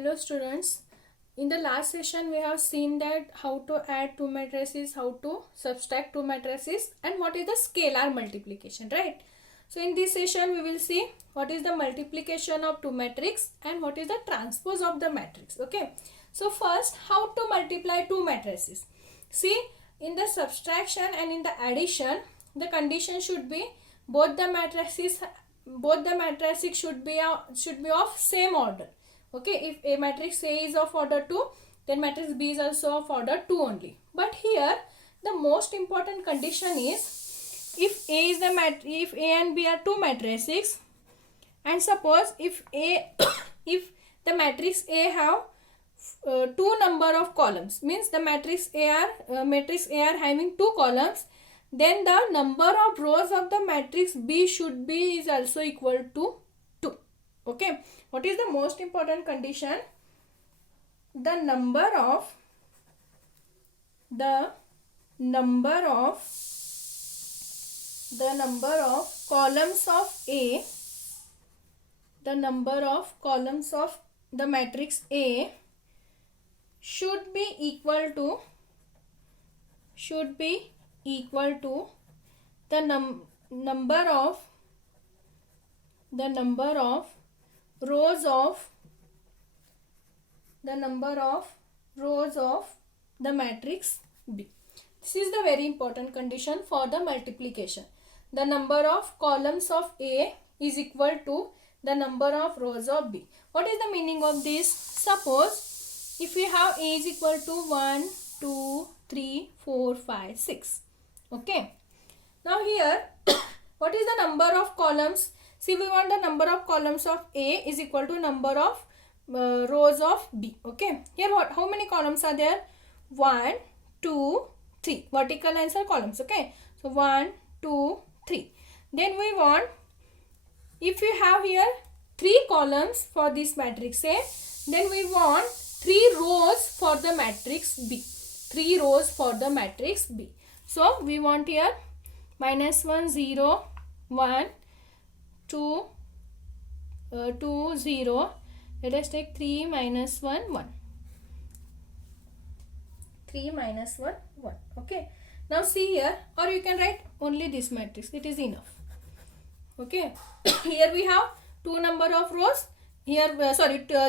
Hello students. In the last session we have seen that how to add two matrices, how to subtract two matrices and what is the scalar multiplication, right? So in this session we will see what is the multiplication of two matrices and what is the transpose of the matrix. Okay. So first, how to multiply two matrices. See, in the subtraction and in the addition the condition should be both the matrices should be of same order. Okay, if a matrix A is of order 2, then matrix B is also of order 2 only. But here the most important condition is if A and B are two matrices, and suppose if if the matrix A have two number of columns, means the matrix A are having two columns, then the number of rows of the matrix B should be is also equal to 2. Okay, what is the most important condition? The number of columns of A, the number of columns of the matrix A should be equal to the number of rows of the matrix B. This is the very important condition for the multiplication. The number of columns of A is equal to the number of rows of B. What is the meaning of this? Suppose if we have A is equal to 1, 2, 3, 4, 5, 6. Okay. Now here what is the number of columns? See, we want the number of columns of A is equal to number of rows of B. Okay. Here how many columns are there? 1, 2, 3. Vertical lines are columns. Okay. So 1, 2, 3. Then we want, if we have here 3 columns for this matrix A, then we want 3 rows for the matrix B. 3 rows for the matrix B. So we want here -1, 0, 1, 2, 2, 0. Let us take 3 minus 1, 1. 3 minus 1, 1. Okay. Now see here, or you can write only this matrix. It is enough. Okay. Here we have 2 number of rows. Here,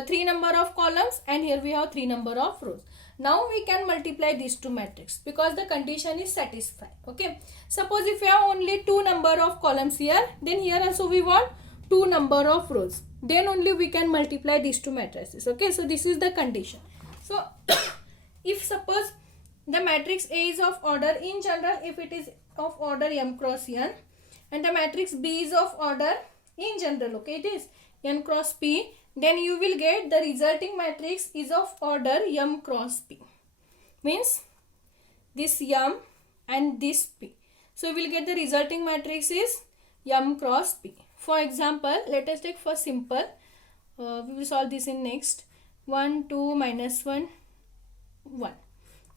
3 number of columns, and here we have 3 number of rows. Now we can multiply these two matrices because the condition is satisfied. Okay. Suppose if we have only 2 number of columns here, then here also we want 2 number of rows. Then only we can multiply these two matrices. Okay. So this is the condition. So if suppose the matrix A is of order, in general, if it is of order m cross n, and the matrix B is of order in general, okay, it is n cross p, then you will get the resulting matrix is of order m cross p. Means this m and this p. So you will get the resulting matrix is m cross p. For example, let us take for simple. We will solve this in next. 1, 2, minus 1, 1.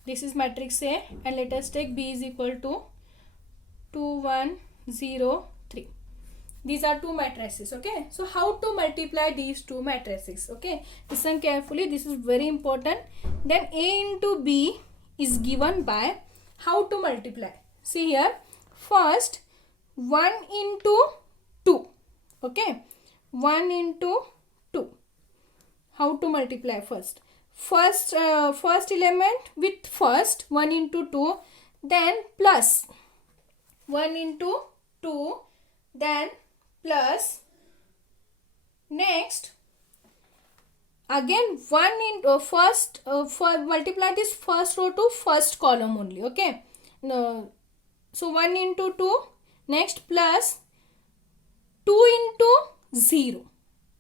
This is matrix A, and let us take B is equal to 2, 1, 0, 3. These are two matrices. Okay. So how to multiply these two matrices? Okay. Listen carefully. This is very important. Then A into B is given by how to multiply. See here. First 1 into 2. Okay. 1 into 2. How to multiply first? First element with first 1 into 2, then plus 1 into 2, then plus, next again 1 into first multiply this first row to first column only. Okay. No, so 1 into 2, next plus 2 into 0.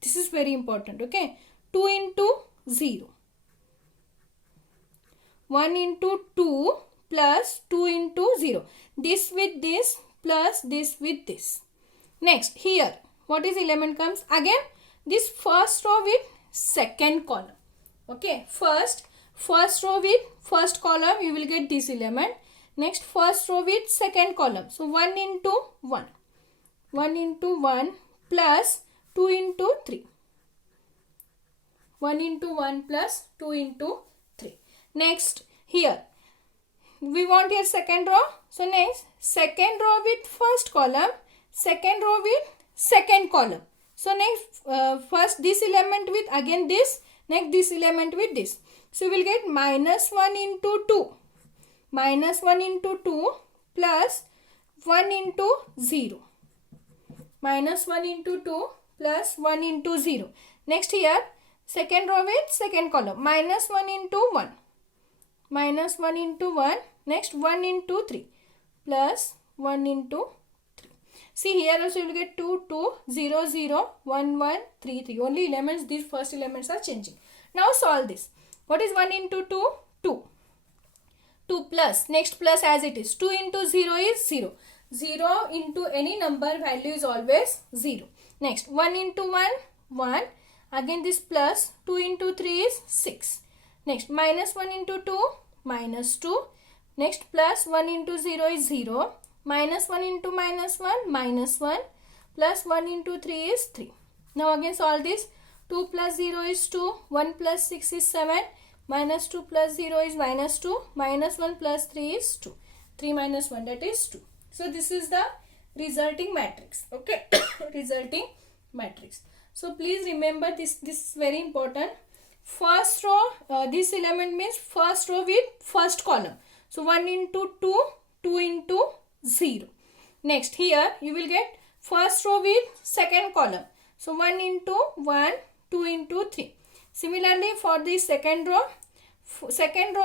This is very important. Okay. 2 into 0. 1 into 2 plus 2 into 0. This with this plus this with this. Next, here, what is element comes? Again, this first row with second column. Okay, first row with first column, you will get this element. Next, first row with second column. So, 1 into 1. 1 into 1 plus 2 into 3. 1 into 1 plus 2 into 3. Next, here we want here second row. So next, second row with first column, second row with second column. So next, first this element with again this, next this element with this. So we will get minus 1 into 2, minus 1 into 2 plus 1 into 0, minus 1 into 2 plus 1 into 0. Next here, second row with second column, minus 1 into 1, minus 1 into 1, next 1 into 3 plus 1 into 3. See here also you will get 2, 2, 0, 0, 1, 1, 3, 3. Only elements, these first elements are changing. Now solve this. What is 1 into 2? 2. 2 plus, next plus as it is. 2 into 0 is 0. 0 into any number value is always 0. Next, 1 into 1, 1. Again this plus, 2 into 3 is 6. Next, minus 1 into 2, minus 2. Next, plus 1 into 0 is 0. Minus 1 into minus 1, minus 1. Plus 1 into 3 is 3. Now again solve this. 2 plus 0 is 2. 1 plus 6 is 7. Minus 2 plus 0 is minus 2. Minus 1 plus 3 is 2. 3 minus 1, that is 2. So this is the resulting matrix. Okay. Resulting matrix. So please remember this is very important. First row, this element means first row with first column. So 1 into 2, 2 into 0. Next here you will get first row with second column. So 1 into 1, 2 into 3. Similarly for the second row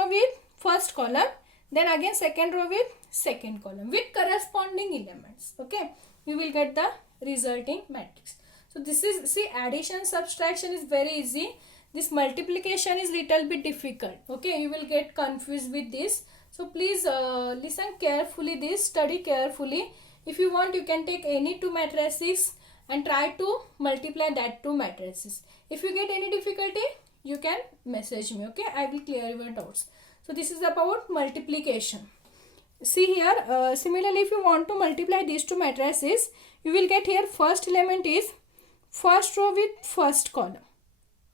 with first column, then again second row with second column with corresponding elements. Okay, you will get the resulting matrix. So this is, see, addition subtraction is very easy. This multiplication is little bit difficult. Okay, you will get confused with this. So please listen carefully this, study carefully. If you want, you can take any two matrices and try to multiply that two matrices. If you get any difficulty, you can message me. Okay, I will clear your doubts. So this is about multiplication. See here, similarly if you want to multiply these two matrices, you will get here first element is first row with first column.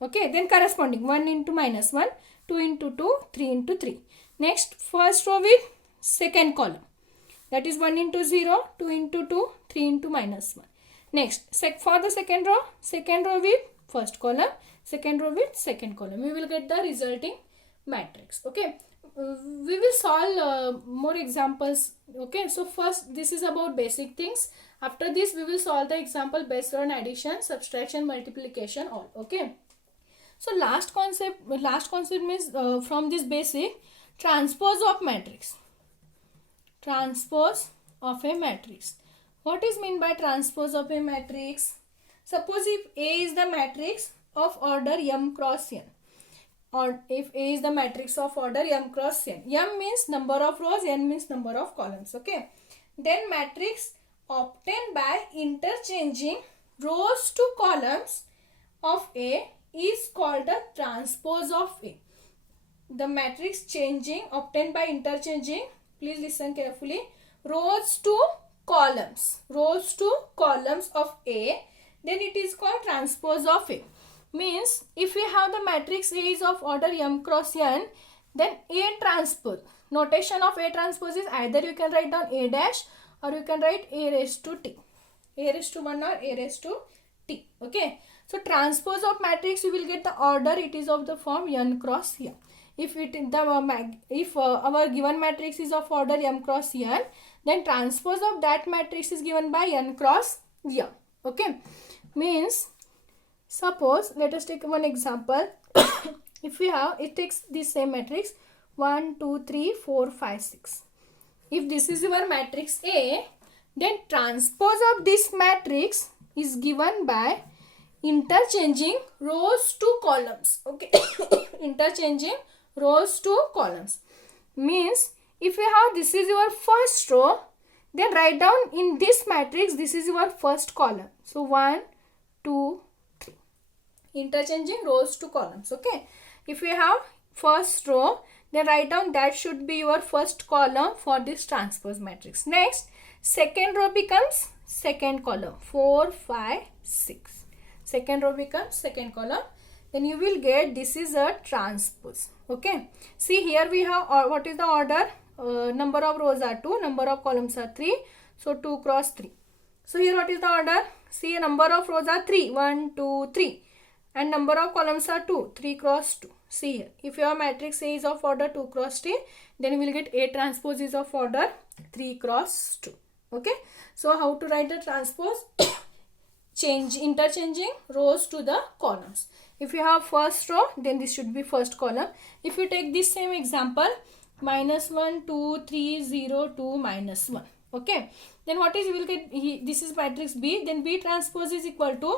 Okay, then corresponding 1 into minus 1, 2 into 2, 3 into 3. Next, first row with second column. That is 1 into 0, 2 into 2, 3 into minus 1. Next, for the second row with first column, second row with second column. We will get the resulting matrix. Okay, we will solve more examples. Okay, so first this is about basic things. After this we will solve the example based on addition, subtraction, multiplication, all. Okay, so last concept means from this basic, transpose of matrix. Transpose of a matrix. What is meant by transpose of a matrix? Suppose if A is the matrix of order m cross n, or if A is the matrix of order m cross n. M means number of rows, n means number of columns. Okay, then matrix obtained by interchanging rows to columns of A is called the transpose of A. The matrix obtained by interchanging, please listen carefully, rows to columns of A, then it is called transpose of A. Means if we have the matrix A is of order m cross n, then A transpose, notation of A transpose is either you can write down A dash or you can write A raised to T, A raised to 1 or A raised to T. Okay, so transpose of matrix, you will get the order, it is of the form n cross n. If our given matrix is of order m cross n, then transpose of that matrix is given by n cross n. Okay, means suppose, let us take one example. If we have, it takes this same matrix 1, 2, 3, 4, 5, 6. If this is your matrix A, then transpose of this matrix is given by interchanging rows to columns. Okay, interchanging rows to columns means if you have, this is your first row, then write down in this matrix, this is your first column. So 1, 2, 3. Interchanging rows to columns. Okay, if you have first row, then write down that should be your first column for this transpose matrix. Next, second row becomes second column, 4, 5, 6. Second row becomes second column. then you will get this is a transpose. Okay, see here we have what is the order. Number of rows are 2, number of columns are 3, so 2 cross 3. So here what is the order? See, number of rows are 3, 1 2 3, and number of columns are 2, 3 cross 2. See here, if your matrix A is of order 2 cross 3, then you will get A transpose is of order 3 cross 2. Okay, so how to write the transpose? Interchanging rows to the columns. If you have first row, then this should be first column. If you take this same example, -1 2 3 0 2 -1. Okay, then what is, you will get, this is matrix B, then B transpose is equal to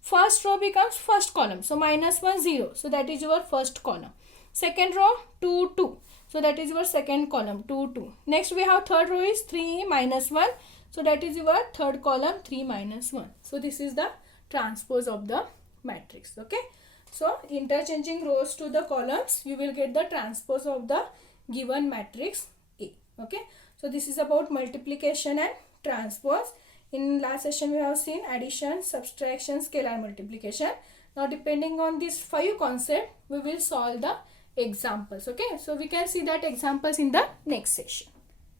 first row becomes first column, so -1 0, so that is your first column. Second row 2 2, so that is your second column, 2 2. Next we have third row is 3 -1, so that is your third column, 3 -1. So this is the transpose of the matrix. Okay, so interchanging rows to the columns, you will get the transpose of the given matrix A. Okay, so this is about multiplication and transpose. In last session we have seen addition, subtraction, scalar multiplication. Now depending on these 5 concepts, we will solve the examples. Okay, so we can see that examples in the next session.